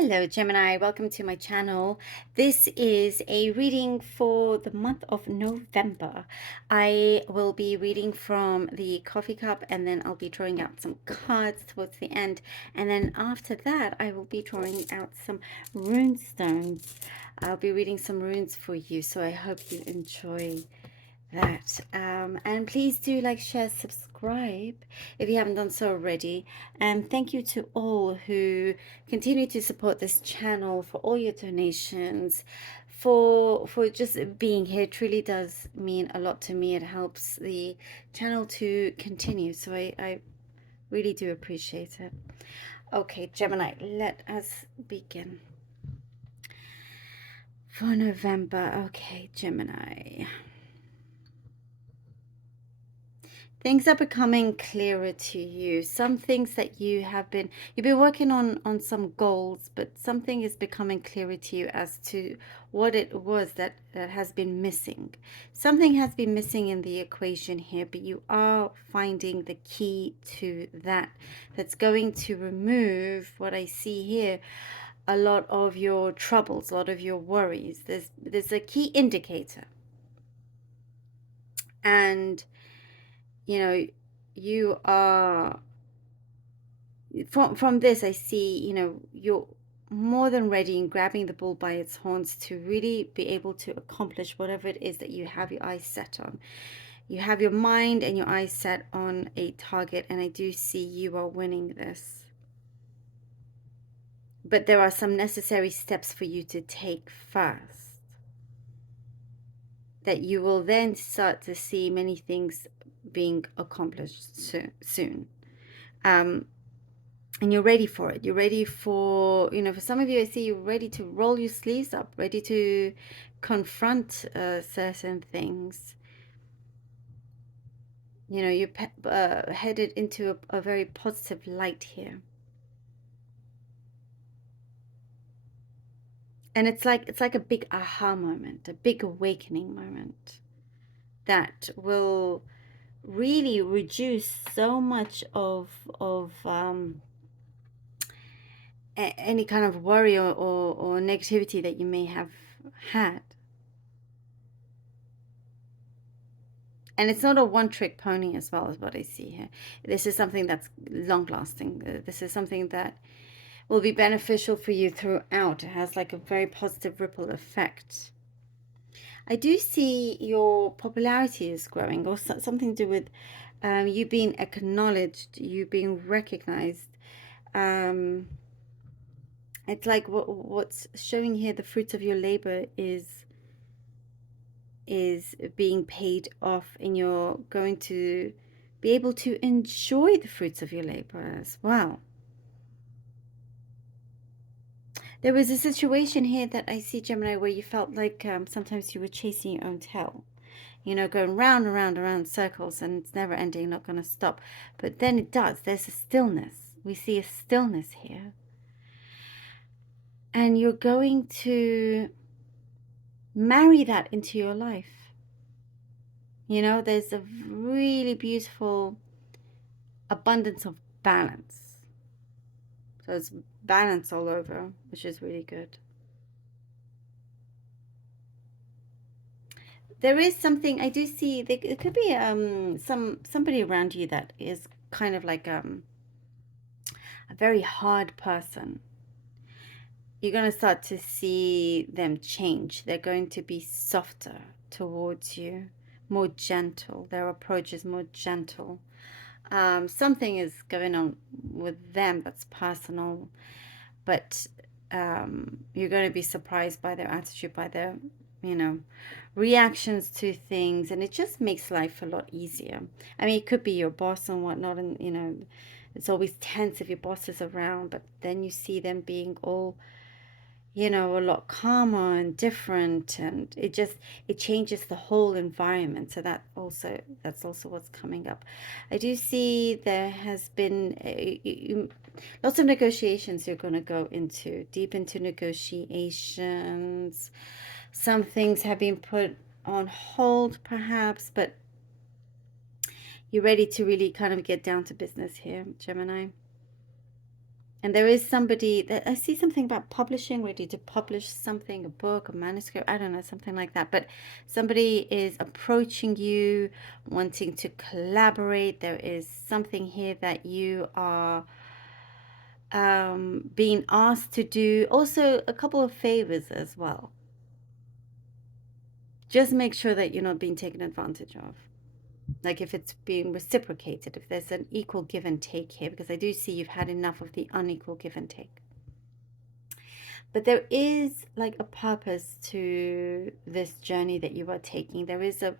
Hello, Gemini. Welcome to my channel. This is a reading for the month of November. I will be reading from the coffee cup and then I'll be drawing out some cards towards the end. And then after that, I will be drawing out some rune stones. I'll be reading some runes for you. So I hope you enjoy that. And please do like, share, subscribe if you haven't done so already. And thank you to all who continue to support this channel, for all your donations, for just being here. It truly does mean a lot to me. It helps the channel to continue, so I really do appreciate it. Okay, Gemini, let us begin for November. Okay, Gemini. Things are becoming clearer to you. Some things that you've been working on some goals, but something is becoming clearer to you as to what it was that has been missing. Something has been missing in the equation here, but you are finding the key to that. That's going to remove what I see here, a lot of your troubles, a lot of your worries. There's a key indicator. And you know, you are, from this I see, you're more than ready in grabbing the bull by its horns to really be able to accomplish whatever it is that you have your eyes set on. You have your mind and your eyes set on a target, and I do see you are winning this. But there are some necessary steps for you to take first, that you will then start to see many things being accomplished soon. And you're ready for it. You're ready for, for some of you, I see you're ready to roll your sleeves up, ready to confront certain things. You're headed into a very positive light here. And it's like a big aha moment, a big awakening moment that will really reduce so much of any kind of worry or negativity that you may have had. And it's not a one-trick pony as well, as what I see here. This is something that's long-lasting. This is something that will be beneficial for you throughout. It has like a very positive ripple effect. I do see your popularity is growing, or something to do with you being acknowledged, you being recognized. It's like what's showing here, the fruits of your labor is being paid off, and you're going to be able to enjoy the fruits of your labor as well. There was a situation here that I see, Gemini, where you felt like sometimes you were chasing your own tail, going round and round and round circles, and it's never ending, not going to stop. But then it does. There's a stillness. We see a stillness here. And you're going to marry that into your life. There's a really beautiful abundance of balance. So it's balance all over, which is really good. There is something I do see. It could be somebody around you that is kind of like a very hard person. You're going to start to see them change. They're going to be softer towards you, more gentle. Their approach is more gentle. Something is going on with them that's personal, but you're going to be surprised by their attitude, by their reactions to things, and it just makes life a lot easier. I mean, it could be your boss and whatnot, and it's always tense if your boss is around, but then you see them being all a lot calmer and different, and it changes the whole environment. So that's also what's coming up. I do see there has been lots of negotiations you're going to go into, deep into negotiations. Some things have been put on hold perhaps, but you're ready to really kind of get down to business here, Gemini. And there is somebody that I see something about publishing, ready to publish something, a book, a manuscript, I don't know, something like that. But somebody is approaching you, wanting to collaborate. There is something here that you are being asked to do. Also, a couple of favors as well. Just make sure that you're not being taken advantage of. Like if it's being reciprocated, if there's an equal give and take here, because I do see you've had enough of the unequal give and take. But there is like a purpose to this journey that you are taking. There is a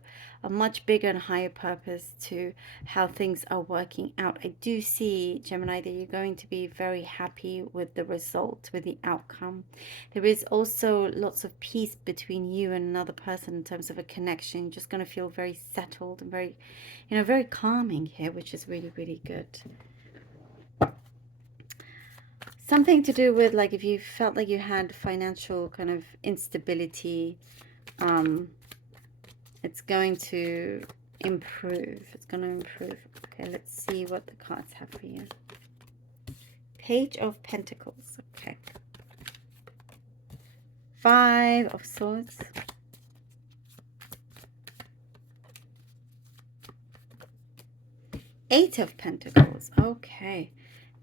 much bigger and higher purpose to how things are working out. I do see, Gemini, that you're going to be very happy with the result, with the outcome. There is also lots of peace between you and another person in terms of a connection. You're just going to feel very settled and very, very calming here, which is really, really good. Something to do with like if you felt like you had financial kind of instability, it's going to improve. It's going to improve. Okay, let's see what the cards have for you. Page of Pentacles. Okay. 5 of Swords. Eight of Pentacles. Okay.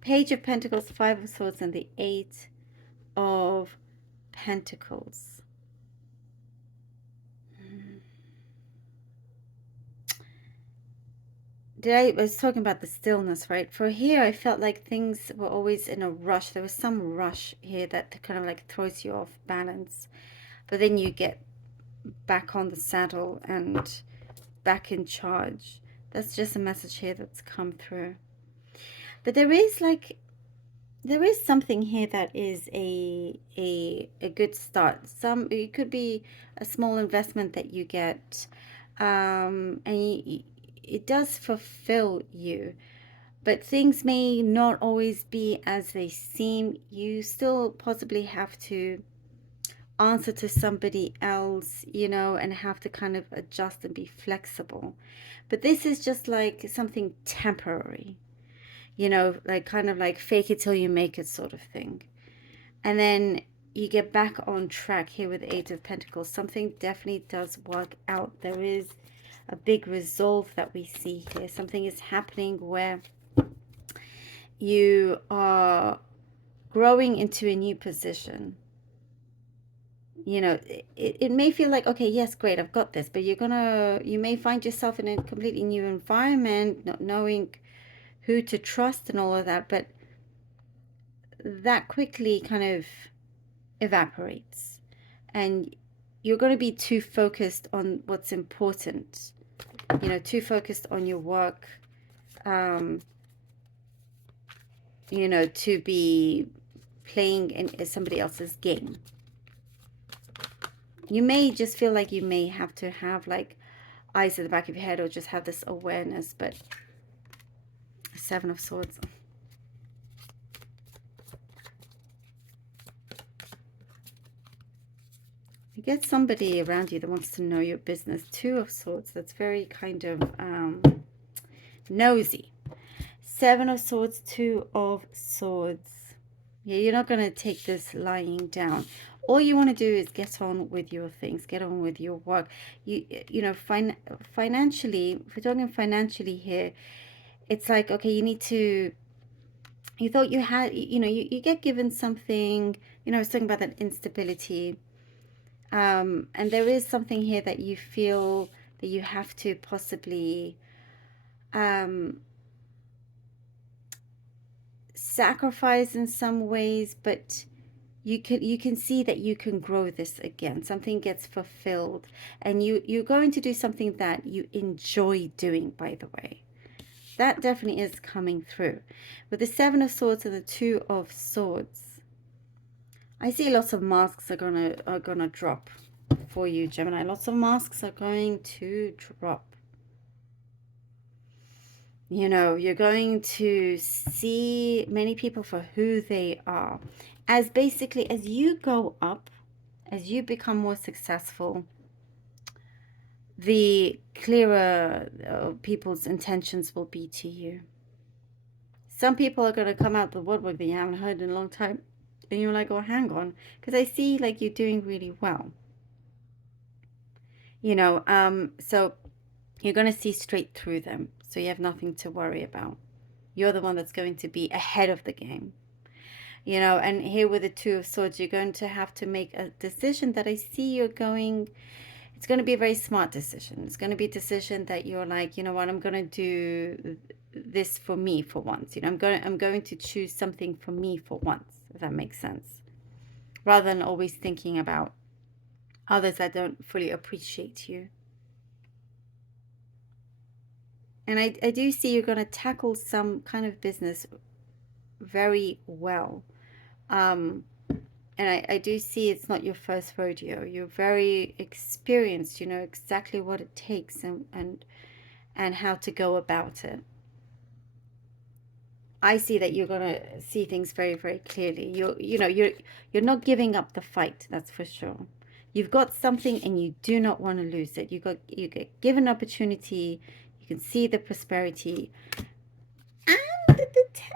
Page of Pentacles, 5 of Swords, and the 8 of Pentacles. I was talking about the stillness, right? For here, I felt like things were always in a rush. There was some rush here that kind of like throws you off balance. But then you get back on the saddle and back in charge. That's just a message here that's come through. But there is something here that is a good start. It could be a small investment that you get, and it does fulfill you. But things may not always be as they seem. You still possibly have to answer to somebody else, and have to kind of adjust and be flexible. But this is just like something temporary. Like kind of like fake it till you make it sort of thing. And then you get back on track here with 8 of Pentacles. Something definitely does work out. There is a big resolve that we see here. Something is happening where you are growing into a new position. It may feel like, okay, yes, great, I've got this. But you may find yourself in a completely new environment, not knowing who to trust and all of that, but that quickly kind of evaporates, and you're going to be too focused on what's important, too focused on your work, to be playing in somebody else's game. You may just feel like you may have to have like eyes at the back of your head, or just have this awareness. But 7 of Swords. You get somebody around you that wants to know your business. 2 of Swords. That's very kind of nosy. 7 of Swords, 2 of Swords. Yeah, you're not going to take this lying down. All you want to do is get on with your things, get on with your work. Financially, if we're talking financially here, it's like, okay, you thought you had, you get given something, I was talking about that instability. And there is something here that you feel that you have to possibly sacrifice in some ways, but you can see that you can grow this again. Something gets fulfilled, and you're going to do something that you enjoy doing, by the way. That definitely is coming through. With the 7 of Swords and the 2 of Swords, I see lots of masks are gonna drop for you, Gemini. Lots of masks are going to drop. You're going to see many people for who they are. As basically, as you go up, as you become more successful, the clearer people's intentions will be to you. Some people are going to come out the woodwork that you haven't heard in a long time. And you're like, oh, hang on. Because I see like you're doing really well. So you're going to see straight through them. So you have nothing to worry about. You're the one that's going to be ahead of the game. And here with the Two of Swords, you're going to have to make a decision that I see you're going, it's going to be a very smart decision. It's going to be a decision that you're like, you know what, I'm going to do this for me for once. I'm going to choose something for me for once, if that makes sense. Rather than always thinking about others that don't fully appreciate you. And I do see you're going to tackle some kind of business very well. And I do see it's not your first rodeo. You're very experienced. You know exactly what it takes and how to go about it. I see that you're gonna see things very, very clearly. You're not giving up the fight. That's for sure. You've got something and you do not want to lose it. You get given opportunity. You can see the prosperity. And the 10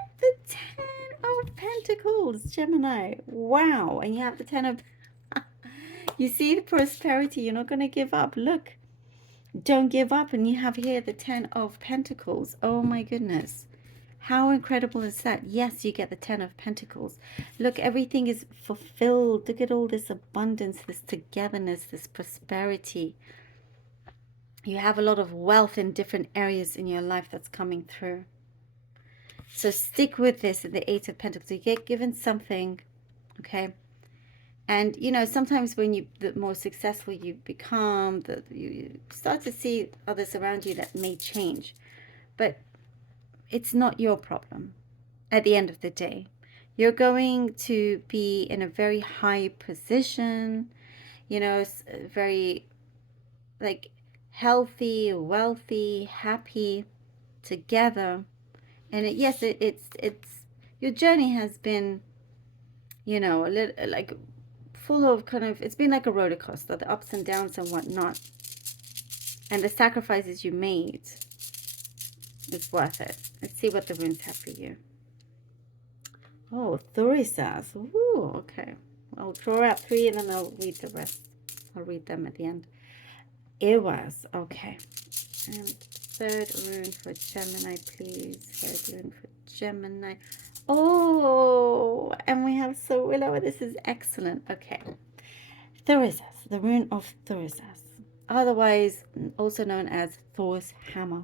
of Pentacles, Gemini. Wow. And you have the 10 of... You see the prosperity. You're not going to give up. Look. Don't give up. And you have here the 10 of Pentacles. Oh my goodness. How incredible is that? Yes, you get the 10 of Pentacles. Look, everything is fulfilled. Look at all this abundance, this togetherness, this prosperity. You have a lot of wealth in different areas in your life that's coming through. So stick with this at the 8 of Pentacles. You get given something, okay? And, sometimes when the more successful you become, you start to see others around you that may change. But it's not your problem at the end of the day. You're going to be in a very high position, very like healthy, wealthy, happy together. And yes, it's your journey has been, a little like full of kind of, it's been like a roller coaster, the ups and downs and whatnot. And the sacrifices you made, it's worth it. Let's see what the runes have for you. Oh, Thurisas. Ooh, okay. I'll draw out 3 and then I'll read the rest. I'll read them at the end. Ewas. Okay. And third rune for Gemini, please. Third rune for Gemini. Oh, and we have Sowillow. This is excellent. Okay. Thurisas. The rune of Thurisas. Otherwise also known as Thor's hammer.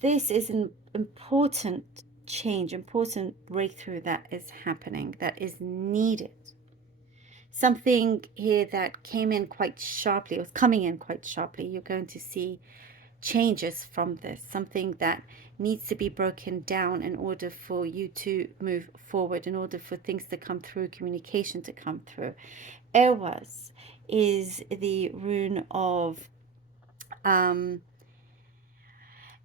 This is an important change, important breakthrough that is happening, that is needed. Something here that came in quite sharply, was coming in quite sharply. You're going to see changes from this, something that needs to be broken down in order for you to move forward, in order for things to come through, communication to come through. Ewas is the rune of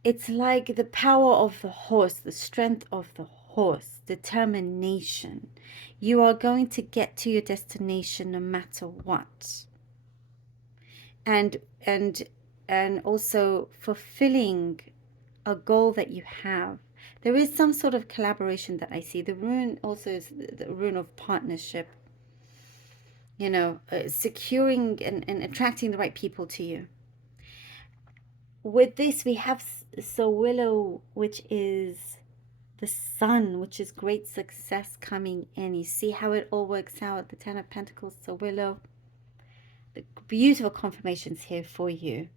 it's like the power of the horse, the strength of the horse, determination. You are going to get to your destination no matter what. And also fulfilling a goal that you have. There is some sort of collaboration that I see. The rune also is the rune of partnership. Securing and attracting the right people to you. With this, we have Sowillow, which is the sun, which is great success coming in. You see how it all works out. The 10 of Pentacles, Sowillow. The beautiful confirmations here for you.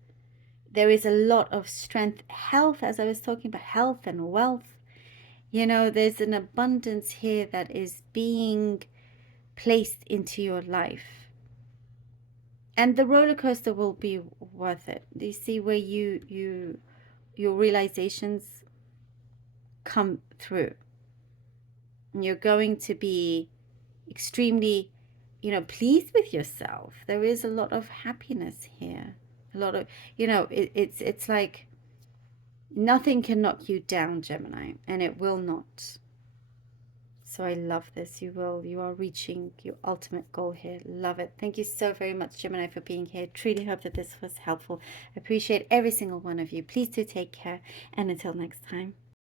There is a lot of strength, health, as I was talking about, health and wealth. There's an abundance here that is being placed into your life. And the roller coaster will be worth it. Do you see where your realizations come through? And you're going to be extremely, pleased with yourself. There is a lot of happiness here. A lot of, it's like nothing can knock you down, Gemini, and it will not. So I love this. You are reaching your ultimate goal here. Love it. Thank you so very much, Gemini, for being here. Truly hope that this was helpful. Appreciate every single one of you. Please do take care. And until next time.